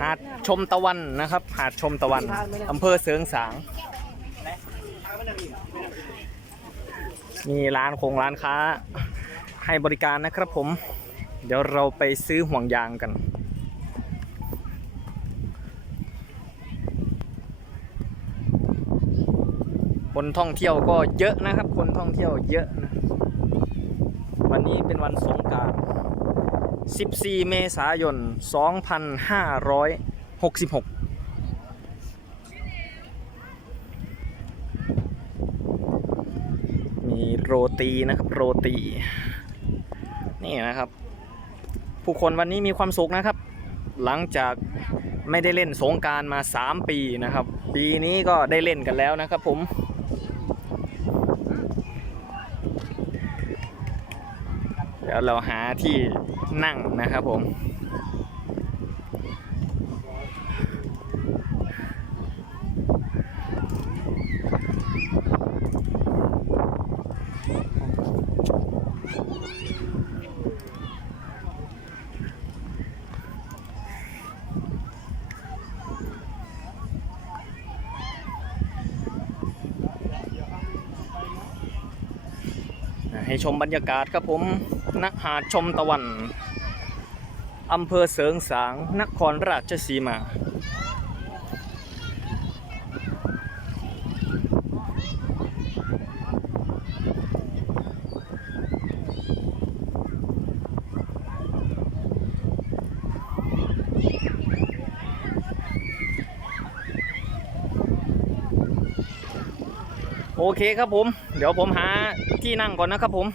หาดชมตะวันนะครับ หาดชมตะวันอำเภอเสริงสาง มีร้านคงร้านค้า ให้บริการนะครับผม เดี๋ยวเราไปซื้อห่วงยางกันคนท่องเที่ยวก็เยอะนะครับ คนท่องเที่ยวเยอะนะ วันนี้เป็นวันสงกรานต์ 14 เมษายน 2566มีโรตีนะครับโรตี นี่นะครับ ผู้คนวันนี้มีความสุขนะครับ หลังจากไม่ได้เล่นสงการมา 3 ปีนะครับ ปีนี้ก็ได้เล่นกันแล้วนะครับผม ดี๋ยวเราหาที่นั่งนะครับผม ให้ชมบรรยากาศครับผม ณหาดชมตะวัน อำเภอเสริงสาง นครราชสีมา โอเคครับผม เดี๋ยวผมหาที่นั่งก่อนนะครับผม